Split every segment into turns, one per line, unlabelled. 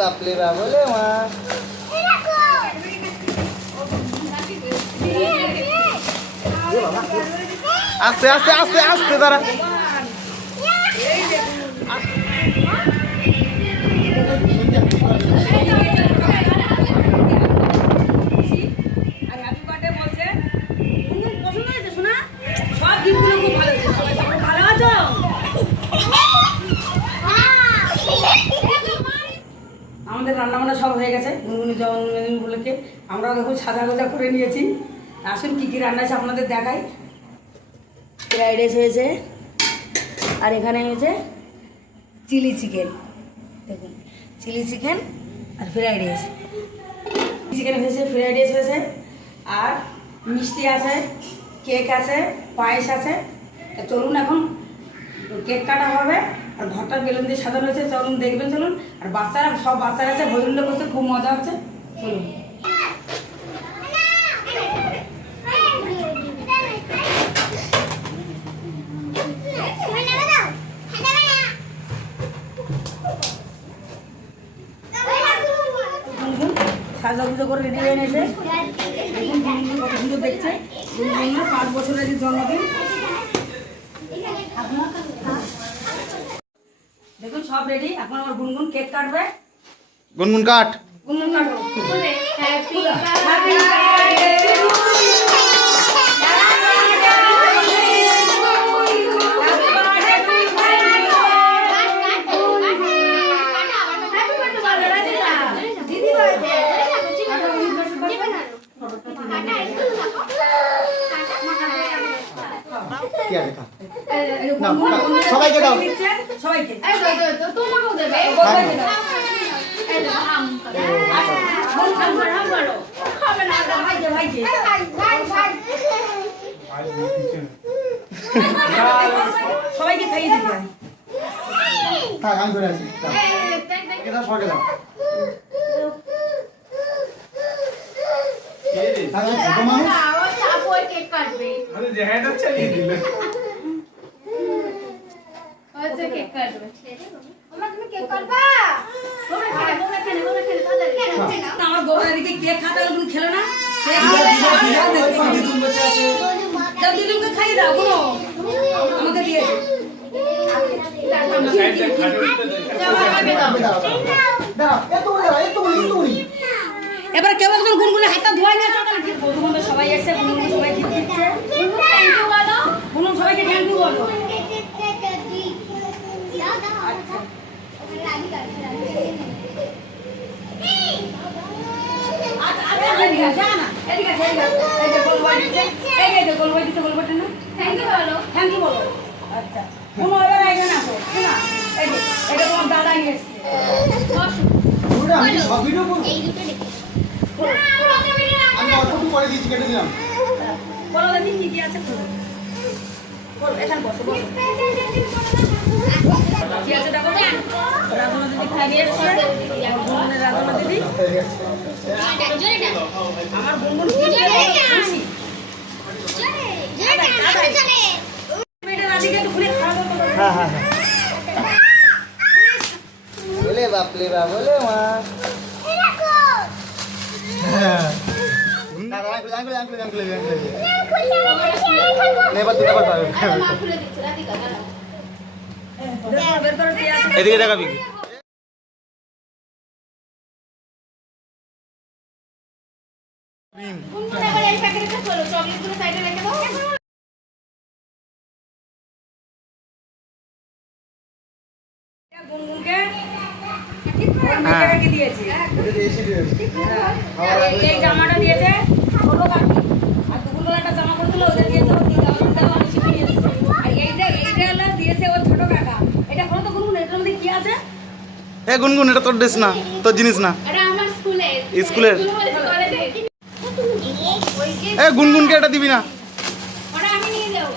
বাপলে বা বলে মা। আস্তে আস্তে আস্তে আস্তে দাঁড়া।
আমাদের রান্না বান্না সব হয়ে গেছে। গুনগুনি জন্মদিন উপলক্ষে আমরাও দেখুন সাজা গোজা করে নিয়েছি। আসুন কী কী রান্না আছে আপনাদের দেখাই। ফ্রাইড রাইস হয়েছে। আর এখানে হয়েছে চিলি চিকেন। দেখুন, চিলি চিকেন আর ফ্রাইড রাইস। চিকেন হয়েছে, ফ্রাইড রাইস হয়েছে। আর মিষ্টি আছে, কেক আছে, পায়েস আছে। চলুন এখন, কেক কাটা হবে। আর ঘরটা বেলুন দিয়ে সাজানো হয়েছে, চলুন, দেখবেন, চলুন। আর বাচ্চারা, সব বাচ্চারা আছে হইহুল্লো করছে খুব মজা হচ্ছে। চলুন। সাজা পুজো করে দেখছে। পাঁচ বছরের জন্মদিন দেখুন সব রেডি এখন আমার গুনগুন কেক কাটবে
গুনগুন কাট
গুনগুন কাটো
সবাইকে দাও।
সবাইকে।
তোমাকেও দেবে।
সবাইকে
করে।
করো। এটা ভাইকে, ভাইকে। খাইয়ে দিতে হয়
আমি। এ দাও সবাইকে দাও। ছোট মানুষ?
কেক কাটবে। হচ্ছে কেক কাটবে ওমা তুমি কেক কাটবা ওমা খেলে
না,
আছে।
দাও আমাকে। এবার কেউ একজন গুনগুনে হাতটা ধোয়া নিয়ে আসো কেন বন্ধু সবাই এসছে গুনগুন সবাই গুনগুন সবাইকে থ্যাংক ইউ বলো আচ্ছা আচ্ছা এদিকে আসো, যা না এদিকে আসো, এদিকে আসো। এই যে গোলবাই দিচ্ছে এই যে, এই যে গোলবাই দিচ্ছে গোলবাইটা না
থ্যাংক ইউ বলো
থ্যাংক ইউ বলো আচ্ছা কোনো এবার এখানে আসো শোনা এই যে এটা তোমার দাদা নিয়ে এসছে
আমি সব ভিডিও করব। আমি অল্পটুকু করে দিয়েছি, কেটে দিলাম।
বলো দেখি কি কি আছে এখানে বসো বসো কি।
বলে বাপলে বা বলে মা হ্যাঁ। এদিকে দেখাবি।
দিয়েছি। এই- এই জামাটা দিয়েছে? আর একটা জামা দিয়েছে ওর দিদা আমি শিখে নিয়ে আর এইটা এইটা হলো দিয়েছে ওর ছোট কাকা। এটা তো গুনগুন এটার মধ্যে কি আছে?
এ গুনগুন এটা তোর ড্রেস না তোর জিনিস না।
এটা আমার স্কুলে
স্কুলের?
স্কুল বলেছে কলেজে ওই যে
এ গুনগুনকে এটা দিবি না
ওটা আমি নিয়ে যাব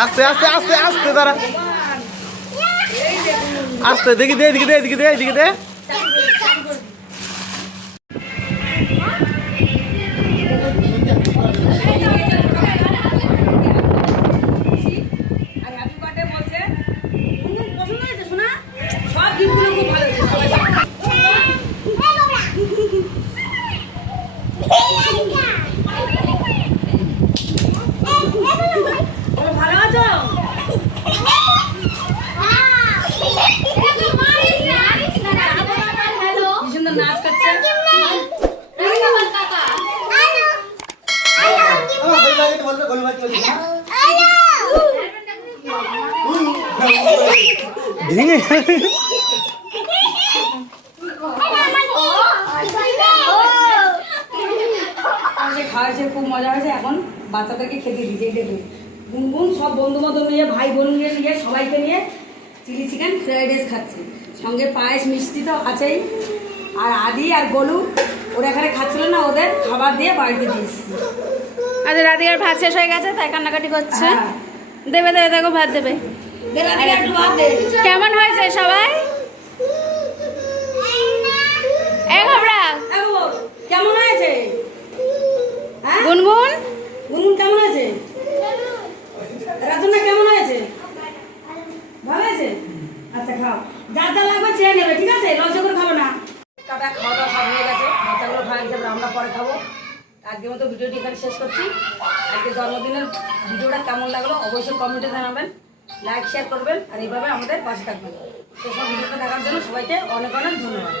আস্তে আস্তে আস্তে আস্তে দাঁড়া। আস্তে দেখি দে এদিকে দে এদিকে দে এদিকে দে। ভেঙে
খুব মজা হয়েছে। এখন বাচ্চাদেরকে খেতে দিয়েছে এই দেখুন। গুনগুন সব বন্ধু বান্ধব নিয়ে ভাই বোন নিয়ে নিয়ে সবাইকে নিয়ে চিলি চিকেন ফ্রাইড রাইস খাচ্ছে। সঙ্গে পায়েস মিষ্টি তো আছেই। আর আদি আর গলু ওরা এখানে খাচ্ছিল না ওদের খাবার দিয়ে বাড়িতে
রাধিকার ভাত শেষ হয়ে গেছে তাই কান্নাকাটি করছে।
হ্যাঁ।
দেবে দেবে দেখো ভাত দেবে। কেমন হয়েছে সবাই?
কেমন হয়েছে? হ্যাঁ?
গুনগুন?
গুনগুন কেমন হয়েছে? রাতুনা কেমন হয়েছে? ভালো হয়েছে? আচ্ছা খাও। যা যা লাগবে চেয়ে নেবে ঠিক আছে? লজ্জা করে খাব না। কাটা খাওয়া দাওয়া সব হয়ে গেছে। বাচ্চাগুলো খাওয়া হিসেবে আমরা পরে খাব। আজকের মতো ভিডিওটি এখানে শেষ করছি। আজকে জন্মদিনের ভিডিওটা কেমন লাগল অবশ্যই কমেন্টে জানাবেন। লাইক শেয়ার করবেন আর এইভাবে আমাদের পাশে থাকবেন। তো সব ভিডিওটা দেখার জন্য সবাইকে অনেক অনেক ধন্যবাদ।